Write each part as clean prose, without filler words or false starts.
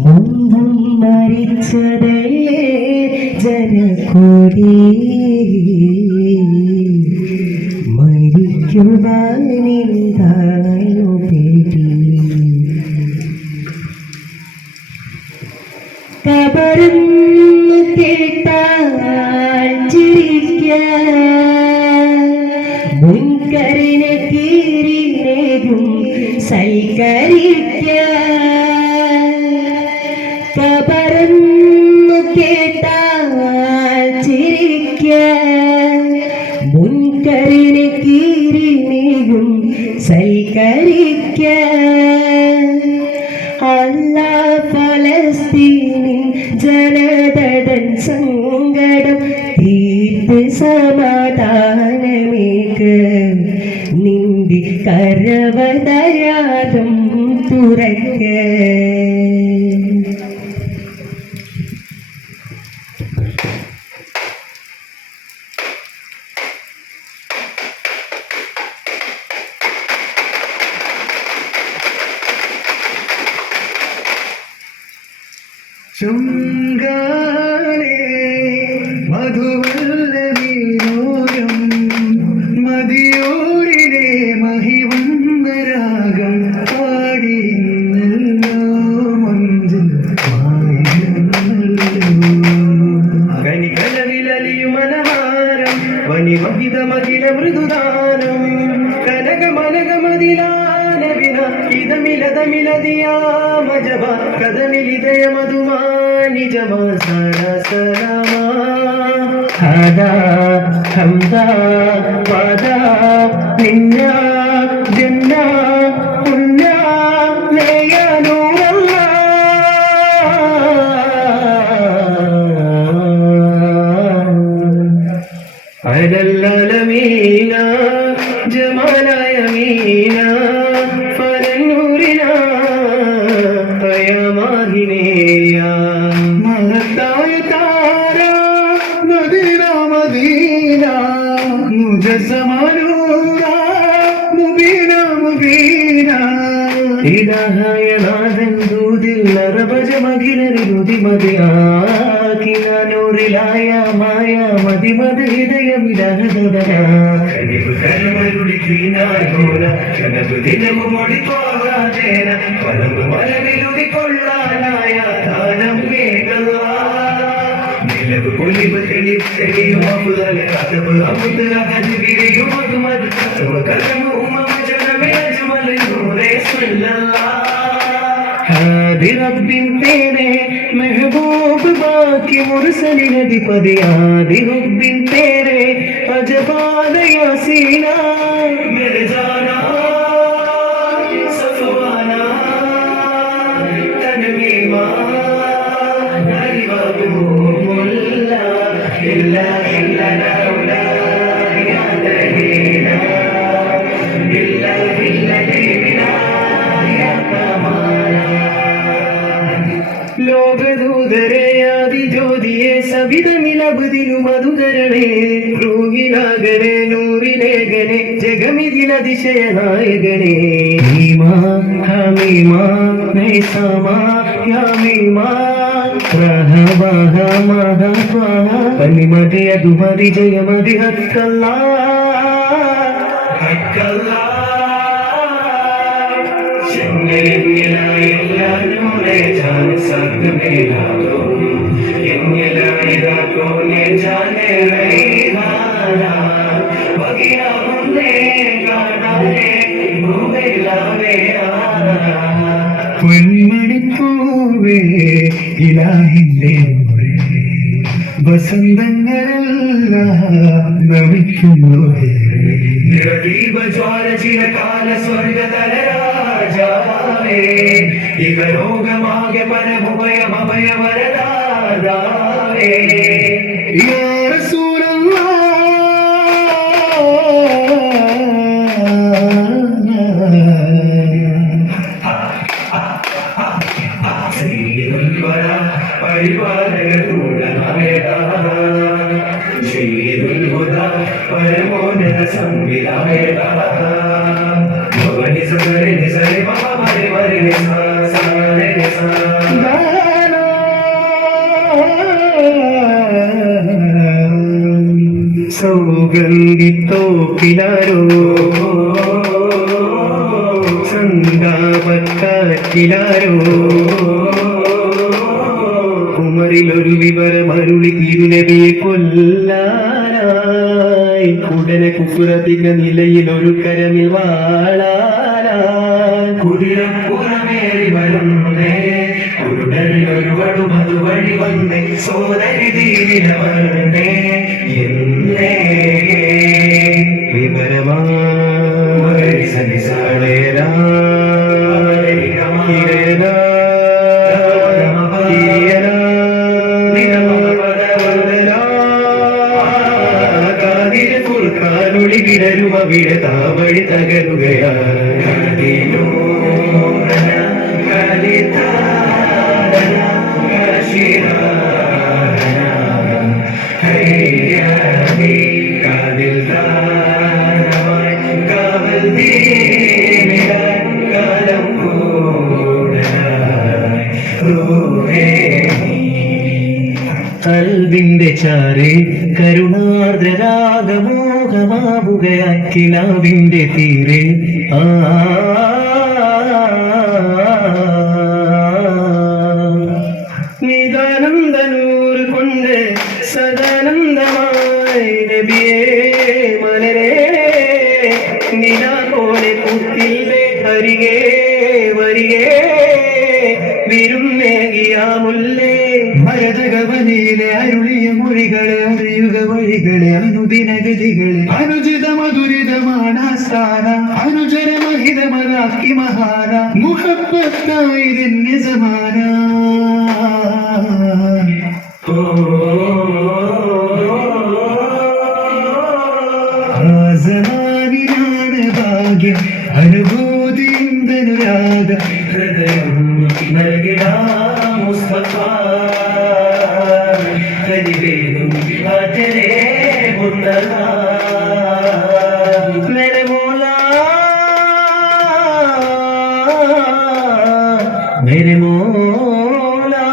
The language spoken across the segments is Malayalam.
മുമ്പും മരിച്ചതല്ലേ ജനക്കൂടി മരിക്കുവാനെന്താണു പേടി കബറെന്ന് കേട്ടാൽ ചിരിക്കാൻ മുൻകറിനെ കീറിനേകും സൽക്കരിക്കാൻ കബറെന്ന് കേട്ടാൽ ചിരിക്കാൻ മുൻകറിനെ കീറിനേകും സൽക്കരിക്കാൻ അല്ലാ ഫലസ്തീനിൻ ജനതടൻ സങ്കടം തീർത്ത് സമാധാനമേക്ക് നിന്റെ കരവതയാലും തുറക്ക ശൃംഗാരേ മധുവല്ലവീരോയം മതിയോരിലെ മഹിവന്ദരാഗം പാടിയിരുന്നല്ലോ മഞ്ചിൽ കനികലവിലലിയും മനഹാരം വനിമഹിതമകില മൃദുദാനം കനകമനകമതിലാനവിന ഇതമിലതമിലതിയാ മജബ കഥമിലിതയ മധുമാ നിജമാ സലാ സലാമാ ഹദാ ഹംദാ വദാ നിന്ന ജന്ന പുന്ന ലയ നൂറല്ലാ അലല്ലലമീന ജമാലായ മീന ഫലന്നൂരിന പയമാഹിനേയ മഹത്തായ താര മദീന മദീന മുജസ്സമനൂറ മുബീന മുബീന ഇലാഹായ നാദൻ ദൂതിൽ അറബജമകിലരുതി മതിയാക്കിന നൂറിലായ മായ മതിമത് ഹൃദയമിലഹദര കനിവ് കരമരുടി തീനായോല കനവ് ദിനമുമൊടി പോകാതേന പലവ് മലവിലുടി കൊള്ളാനായ ദാനം വേഗല നിലവ് പൊലിവ് തെളിയും അമുതല കഥവ് അമുത് അകത് വിരിയും അതുമത് കഥവ് കലമു ഉമജനമേ അജ്മൽ നൂറേ സല്ലല്ലാ ഹാദി റബ്ബിൻ തേരെ മെഹബൂബ് ബാക്കി മുർസലിൻ അധിപതി ആദി റബ്ബിൻ തേരെ അജബാദ യാസീന മേരെ ജാനാ സഫവാന തൻമീമാ നരിവബു മുല്ല ഇല്ലാ ഇല്ലാ ലൗലാ യാ ദഹീന ഇല്ലാ ബില്ലദി മിനാ യാ കമാലാ ലോകദൂതരെ ആദിജ്യോതിയെ സവിധമിലബുദിനു മധുകരണേ റൂഹിനാഗനെ നൂറിലേഖനെ ജഗമിതിലതിശയനായകനെ ഹീമാ ഹമീമാ നൈസാമാ യാമീമാ പ്രഹവഹ മഹവഹ പനിമതി അതുമതി ജയമതി ഹക്കല്ലാ ഹക്കല്ലാ जान संग मेरा तो को ने जाने रहीना बगिया हमने गाना ले भूमे लावे आना പൊന്മണിപ്പൂവേ ഇലാഹിന്റെ വസന്തങ്ങളെല്ലാം നമിക്കുന്നു നിറദീപജ്വാല ചിരകാല സ്വർഗതലരാജാവേ ഇഹലോകമാകെ പരമുഭയമഭയമരദാതാവേ യാ റസൂലല്ലാഹ് സുഗന്ധിത്തോപ്പിലാരോ ചന്ദാപക്കാറ്റിലാരോ കുമറിലൊരു വിവരമരുളി തിരുനബിയെ കൊല്ലാനായി ഉടനെ കുഫുറതിക നിലയിൽ ഒരു കരമിൽ വാളാനായി കുതിരപ്പുറമേറി വരുന്നേ കുരുടനൊരു വടുമതു വഴി വന്നേ സോദരി ദീനില വന്നേ എന്നേ വിവരമായി സനിസാളേരാ വിടരുമ വിടതാവഴി തകരുകയാണ് കാതിൽ കാവൽ കാലം കൽവിന്റെ ചാരേ കരുണാർദ്രരാഗമോഹമാവുകയായി കിനാവിന്റെ തീരെ നിതാനന്ദനൂർ കൊണ്ട് സദാനന്ദമായി നബിയേ മലരേ നിലാ പോലെ കുത്തില്ലേ അരികേ വരികേ വിരുന്നേകിയാമുല്ലേ ഭരതകവനിയിലെ അരുളിയ മൊഴികളെ അറിയുക വഴികളെ അനുദിനഗതികളെ അനുചിത മധുരിതമാണ് സ്ഥാന അനുചര മഹിതമതാക്കി മഹാന മുഹബത്തായിരുന്ന സമാന ആസമാനിലാണ് ഭാഗ്യം അനുഭൂതി എന്തനുരാഗ ഹൃദയം നൽകിട മുസ്തഫ കരിവേലും ആറ്റരേ മുത്തല മേരെ മോലാ മേരെ മോലാ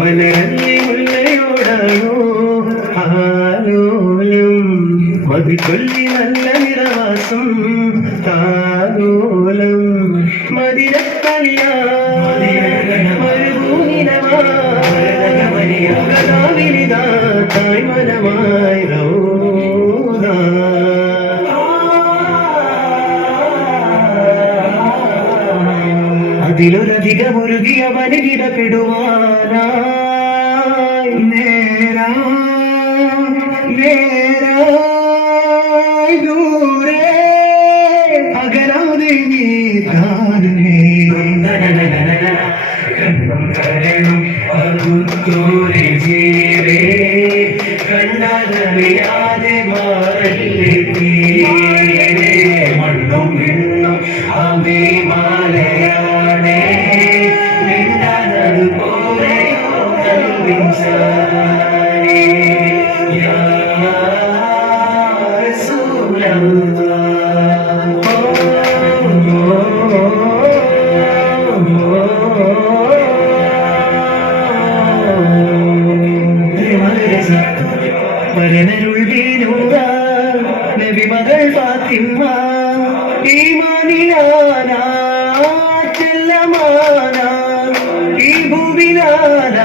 മലരല്ലി മുല്ലയോടാണോ ആലോലം മതികൊല്ലി നല്ല നിറവാസം താലോലം മതിരക്കല്യ തായ് മനമായി അതിലൊരധികമൊരുകിയ മനകിടപ്പെടുവാനായി നേരാ നേരായി ദൂരെ അകരാതെ നീ കാണുന്നേ പകുത്തൂരെ ജീവേ കണ്ടറിയാതെ മാറല്ലേ മണ്ണും വിണ്ണും അഭിമാലയാണേ മിണ്ടാനത് പോലെയോ കൽവിച്ചാനേ യാ റസൂലല്ലാഹ് മരനരുൾ വീരൂറ നബി മകൾ ഫാത്തിമ ഈമാനിലാന ചെല്ലമാന ഈ ഭൂവിലാന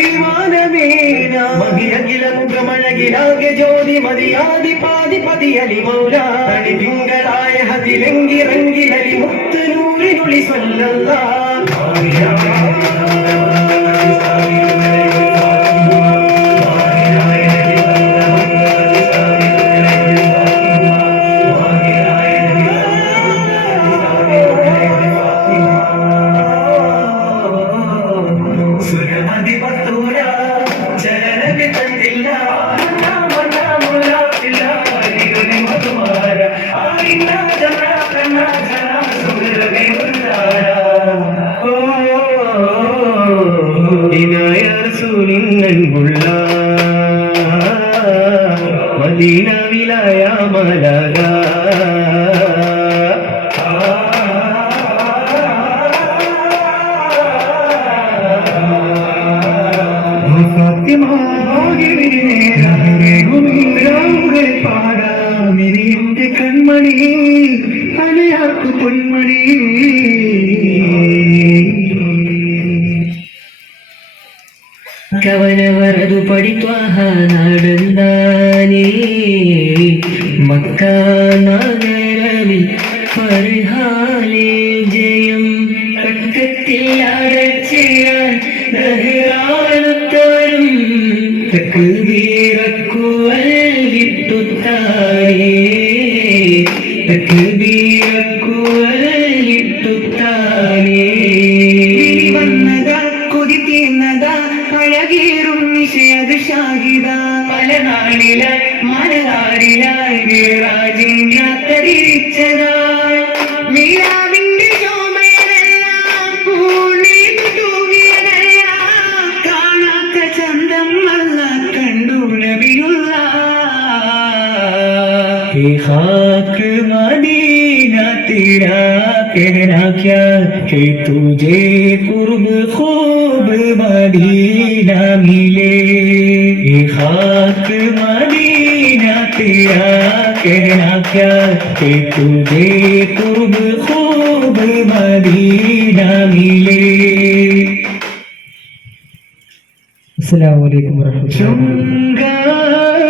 ഈമാനമീന മകിലകില മുഖമഴകിലാകെ ജ്യോതി മതിയാതി പാതി പതിയലി മൗല തടി തിങ്കളായ ഹതിലെങ്കിറങ്കിലി മുത്തുനൂറിനുളി സ്വല്ലല്ലാഹ് മദീന വിലായ മലക മക്ക നഗരമിൽ ഫർഹാനെ ജയം തക്കത്തിൽ അടച്ചിടാൻ ദഹ്റാനത്തോരും തക്ബീറക്കുവൽ വിട്ടുത്താനേ തക്ബീറക്കുവൽ വിട്ടുത്താനേ വന്നതാ കൊതി തീർന്നതാ അഴകേറും നിശയത് ഷാഹിദ പല നാളിലായി മലനാടിലായി മിറാജിൻ യാത്ര തിരിച്ചതാ മീരാവിന്റെ ശോഭയെല്ലാം പൂർണ്ണീതു തൂകിയതെല്ലാം കാണാത്ത ചന്തം അല്ല കണ്ടു നബിയുള്ള खाक मदीना तेरा कहना क्या है तुझे कुर्ब खूब मदीना मिले खाक मदीना तेरा कहना क्या है तुझे कुर्ब खूब मदीना मिले അസ്സലാമു അലൈക്കും വറഹ്മത്തുള്ളാഹി. ശൃംഗാര